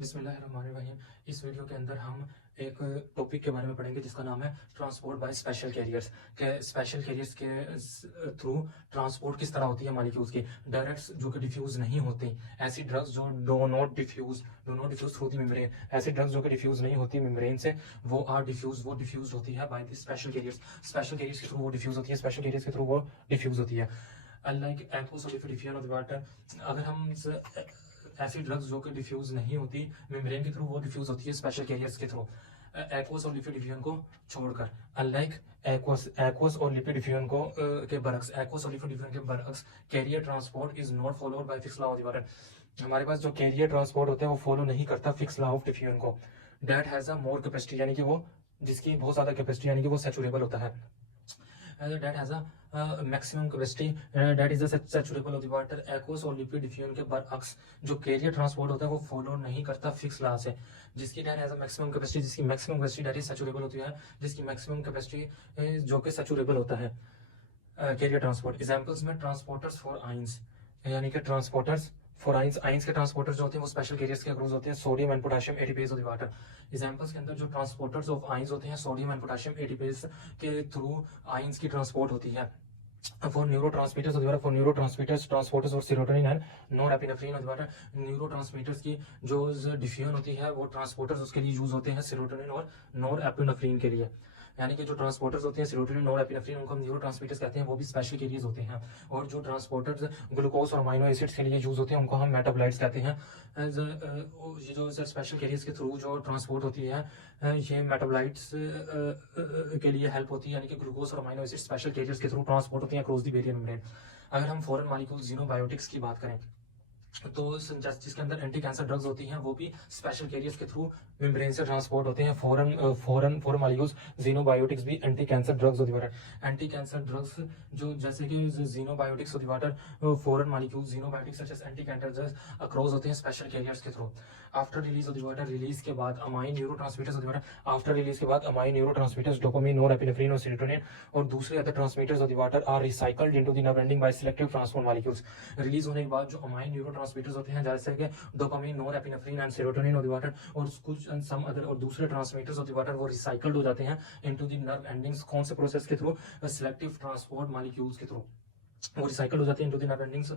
बिस्मिल्लाहिर्रहमानिर्रहीम। इस वीडियो के अंदर हम एक टॉपिक के बारे में पढ़ेंगे जिसका नाम है ट्रांसपोर्ट बाय स्पेशल कैरियर्स। के स्पेशल कैरियर्स के थ्रू ट्रांसपोर्ट किस तरह होती है मॉलिक्यूल्स की, डायरेक्ट जो कि डिफ्यूज नहीं होती, ऐसी ड्रग्स जो do not diffuse through the membrane, ऐसी ड्रग्स जो कि डिफ्यूज नहीं होती मेम्ब्रेन से, वो डिफ्यूज होती है by the special carriers. Special carriers के थ्रू वो डिफ्यूज होती है, स्पेशल कैरियर्स के थ्रू वो डिफ्यूज होती है। अनलाइक एक्वासोलिफिडिफियन ऑफ वाटर, अगर हम ऐसी ड्रग्स जो कि डिफ्यूज नहीं होती मेम्ब्रेन के थ्रू, वो डिफ्यूज होती है स्पेशल कैरियर्स के थ्रू, एक्वस और लिपिड डिफ्यूजन को छोड़कर। अनलाइक एक्वस और लिपिड डिफ्यूजन को के बरक्स, एक्वस और लिपिड डिफ्यूजन के बरक्स, carrier transport is not followed by Fick's law of different. हमारे पास जो कैरियर ट्रांसपोर्ट होता है वो फॉलो नहीं करता फिक्स लॉ ऑफ डिफ्यूजन को। That has a more capacity, यानी कि वो जिसकी बहुत ज्यादा कैपेसिटी, यानी कि वो सैचुरेबल होता है। that has a maximum capacity that is the saturable of the water, aqueous और लिपिड डिफ्यूजन के बरअक्स जो कैरियर ट्रांसपोर्ट होता है वो फॉलो नहीं करता फिक्स लॉ से, जिसकी date has a maximum capacity, जिसकी maximum capacity date is saturable होती है, जिसकी मैक्सिमम कैपेसिटी जो कि सैचुरेबल होता है कैरियर ट्रांसपोर्ट। एग्जांपल्स में ट्रांसपोर्टर्स फॉर आयंस, यानी कि ट्रांसपोर्टर्स फॉर आयंस, आयंस के ट्रांसपोर्टर्स जो होते हैं वो स्पेशल कैरियर्स के अक्रॉस होते हैं, sodium and potassium ATPase of the water. Examples के अंदर जो ट्रांसपोर्टर्स ऑफ आयंस होते हैं सोडियम एंड पोटेशियम एटीपेज के थ्रू आयंस की ट्रांसपोर्ट होती है। For neurotransmitters of the water, for neurotransmitters transporters और serotonin and norepinephrine of the water. Neurotransmitters की जो डिफ्यूजन होती है वो ट्रांसपोर्टर्स उसके लिए यूज होते हैं सेरोटोनिन और नॉरएपिनेफ्रिन के लिए, यानी कि जो ट्रांसपोर्टर्स होते हैं सेरोटोनिन नॉरएपिनेफ्रिन उनको हम न्यूरोट्रांसमीटर्स कहते हैं, वो भी स्पेशल कैरियर्स होते हैं। और जो ट्रांसपोर्टर्स ग्लूकोज और अमीनो एसिड्स के लिए यूज होते हैं उनको हम मेटाबोलाइट्स कहते हैं। ये जो स्पेशल कैरियर्स के थ्रू जो ट्रांसपोर्ट होती है ये मेटाबोलाइट्स के लिए हेल्प होती है, यानी कि ग्लूकोज और अमीनो एसिड स्पेशल कैरियर्स के थ्रू ट्रांसपोर्ट होती है अक्रॉस द बैरियर मेम्ब्रेन। अगर हम फॉरेन मॉलिक्यूल्स ज़ीनोबायोटिक्स की बात करें तो जिसके अंदर एंटी कैंसर ड्रग्स होती हैं वो भी स्पेशल कैरियर्स के थ्रू मेम्ब्रेन से ट्रांसपोर्ट होते हैं। फॉरेन मॉलिक्यूल्स ज़ीनोबायोटिक्स भी एंटी कैंसर ड्रग्स होती है। एंटी कैंसर ड्रग्स जो जैसे कि ज़ीनोबायोटिक्स होती है, foreign molecules xenobiotics such as anti cancer drugs across होते हैं स्पेशल कैरियर्स के through. After release of the water, release के बाद amine neurotransmitters of the water, after release के बाद अमाइन न्यूरोट्रांसमीटर्स डोपामिन, नॉरएपिनेफ्रिन और सेरोटोनिन और दूसरे other transmitters of the water are recycled into the nerve ending by selective transport molecules. Release होने के बाद जो अमाइन न्यूरोट्रांसमीटर्स होते हैं जैसे कि dopamine, norepinephrine and serotonin of the water और कुछ सम अदर और दूसरे ट्रांसमीटर्स ऑफ द वाटर, वो रिसाइकल्ड हो जाते हैं इनटू द नर्व एंडिंग्स। कौन से प्रोसेस के थ्रू? सिलेक्टिव ट्रांसपोर्ट मॉलिक्यूल्स के थ्रू वो रिसाइकल हो जाते हैं इनटू द नर्व एंडिंग्स।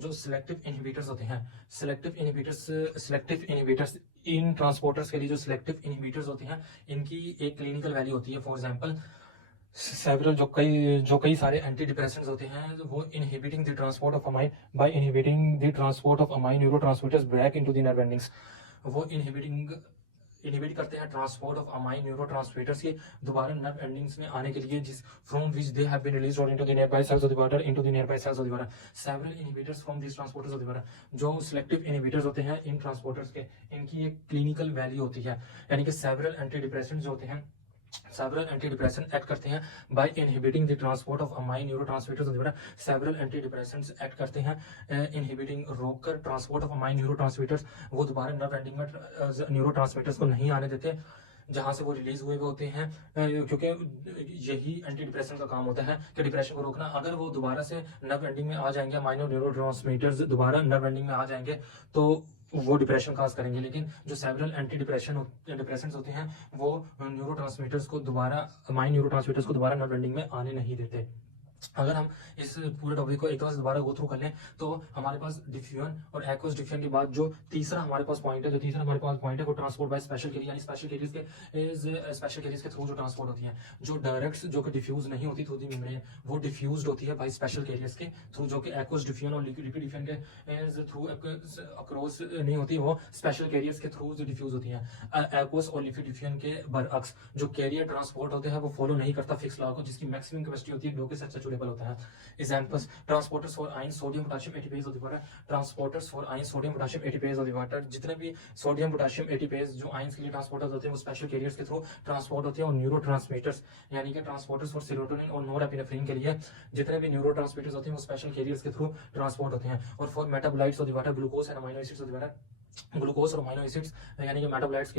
जो सिलेक्टिव इनहिबिटर्स होते हैं, सिलेक्टिव इनहिबिटर्स इन ट्रांसपोर्टर्स के लिए जो सिलेक्टिव इनहिबिटर्स होते हैं इनकी एक क्लिनिकल वैल्यू होती है। फॉर एग्जांपल सेवरल जो कई सारे एंटी डिप्रेसेंट्स होते हैं वो inhibiting the transport of amine by inhibiting the transport of amine neurotransmitters back into the nerve endings. वो इनहिबिट करते हैं ट्रांसपोर्ट ऑफ अमाइन न्यूरोट्रांसमीटर्स की दोबारा नर्व एंडिंग्स में आने के लिए, जिस from which they have been released और into the nearby cells of the water, into the nearby cells of the water. Several inhibitors from this transporters of the water, जो selective inhibitors होते हैं इन transporters के, इनकी एक clinical value होती है, यानी कि सेवरल एंटी डिप्रेसेंट्स जो होते हैं, several antidepressants act करते हैं by inhibiting the transport of amine neurotransmitters of the brain। several antidepressants act करते हैं inhibiting, रोककर transport of amine neurotransmitters, वो दोबारा नर्व एंडिंग में न्यूरोट्रांसमीटर्स को नहीं आने देते जहां से वो रिलीज हुए होते हैं, क्योंकि यही एंटी डिप्रेशन का काम होता है कि डिप्रेशन को रोकना। अगर वो दोबारा से नर्व एंडिंग में आ जाएंगे, माइनर न्यूरोट्रांसमीटर्स दोबारा नर्व एंडिंग में आ जाएंगे तो वो डिप्रेशन काज करेंगे। लेकिन जो सेवरल एंटी डिप्रेशेंट्स होते हैं वो न्यूरोट्रांसमीटर्स को दोबारा, माइनर न्यूरोट्रांसमीटर्स को दोबारा नर्व एंडिंग में आने नहीं देते। अगर हम इस पूरे टॉपिक को एक बार दोबारा गो थ्रू कर लें तो हमारे पास डिफ्यूजन और एक्वस डिफ्यूजन के बाद जो तीसरा हमारे पास पॉइंट है वो ट्रांसपोर्ट बाय स्पेशल कैरियर, यानी स्पेशल कैरियर्स के थ्रू जो ट्रांसपोर्ट होती है, जो डायरेक्ट जो कि डिफ्यूज नहीं होती थ्रू दी मेम्ब्रेन, वो डिफ्यूज्ड होती है बाय स्पेशल कैरियर्स के थ्रू, जो कि एक्वस डिफ्यूजन और लिपिड डिफ्यूजन के थ्रू अक्रॉस नहीं होती, वो स्पेशल कैरियर्स के थ्रू जो डिफ्यूज होती है। एक्वस और लिपिड डिफ्यूजन के बरअक्स जो कैरियर ट्रांसपोर्ट होते हैं वो फॉलो नहीं करता फिक्स लॉ को, जिसकी मैक्सिमम कैपेसिटी होती है जो कि सैचुरेबल होता है। Examples transporters for ion sodium potassium ATPase of the water, transporters for ion sodium potassium ATPase of the water, जितने भी सोडियम पोटेशियम एटीपेज जो आयंस के लिए ट्रांसपोर्टर्स होते हैं वो स्पेशल कैरियर्स के थ्रू ट्रांसपोर्ट होते हैं। और न्यूरोट्रांसमीटर्स यानी कि ट्रांसपोर्टर्स फॉर सेरोटोनिन और नॉरएपिनेफ्रिन के लिए जितने भी न्यूरोट्रांसमीटर्स होते हैं वो स्पेशल कैरियर्स के थ्रू ट्रांसपोर्ट होते हैं। और for metabolites of the water, glucose and amino acids of the water, glucose और अमीनो एसिड्स यानी कि मेटाबोलाइट्स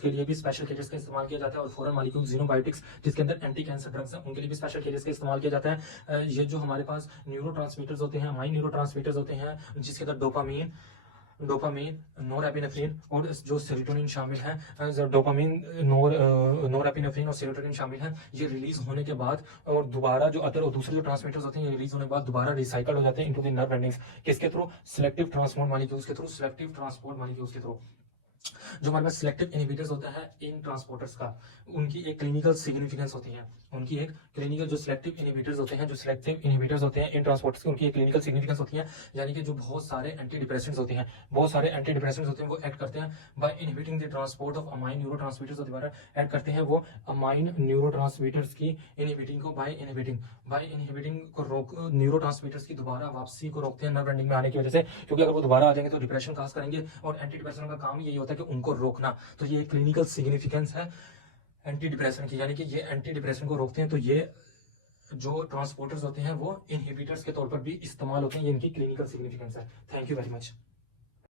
के लिए भी स्पेशल कैरियर्स का इस्तेमाल किया जाता है। और फॉरेन मॉलिक्यूल ज़ीनोबायोटिक्स जिसके अंदर एंटी कैंसर ड्रग्स हैं उनके लिए भी स्पेशल कैरियर्स का इस्तेमाल किया जाता है। ये जो हमारे पास न्यूरोट्रांसमीटर्स होते हैं, अमाइन न्यूरोट्रांसमीटर्स होते हैं जिसके अंदर डोपामीन, डोपामीन, नोरेपिनेफ्रिन और जो सेरोटोनिन शामिल है, डोपामीन, नोरेपिनेफ्रिन और सेरोटोनिन शामिल है, ये रिलीज होने के बाद और दोबारा जो अदर और दूसरे जो ट्रांसमीटर्स होते हैं, ये रिलीज होने के बाद दोबारा रिसाइकल हो जाते हैं इनटू द नर्व एंडिंग्स। किसके थ्रू? सिलेक्टिव ट्रांसपोर्ट मॉलिक्यूल्स के थ्रू, सिलेक्टिव ट्रांसपोर्ट मॉलिक्यूल्स के थ्रू। जो हमारे पास सिलेक्टिव इनहिबिटर्स होता है इन ट्रांसपोर्टर्स का, उनकी एक क्लिनिकल सिग्निफिकेंस होती है, उनकी एक क्लिनिकल, जो सिलेक्टिव इनहिबिटर्स होते हैं, जो सिलेक्टिव इनहिबिटर्स होते हैं इन ट्रांसपोर्टर्स की, उनकी एक क्लिनिकल सिग्निफिकेंस होती है। यानी कि जो बहुत सारे एंटी डिप्रेसेंट्स होते हैं, बहुत सारे एंटी डिप्रेसेंट्स होते हैं, वो एक्ट करते हैं by inhibiting the transport of amine neurotransmitters, दोबारा एक्ट करते हैं वो अमाइन न्यूरोट्रांसमीटर्स की इनहिबिटिंग को, बाय इनहिबिटिंग को रोक, न्यूरोट्रांसमीटर्स की दोबारा वापसी को रोकते हैं नर्व एंडिंग में आने की वजह से, क्योंकि अगर वो दोबारा आ जाएंगे तो डिप्रेशन काज करेंगे, और एंटी डिप्रेशन का काम यही होता है कि उनको रोकना। तो ये क्लिनिकल सिग्निफिकेंस है एंटी डिप्रेशन की, यानी कि ये एंटी डिप्रेशन को रोकते हैं। तो ये जो ट्रांसपोर्टर्स होते हैं वो इनहिबिटर्स के तौर पर भी इस्तेमाल होते हैं, ये इनकी क्लिनिकल सिग्निफिकेंस है। Thank you very much.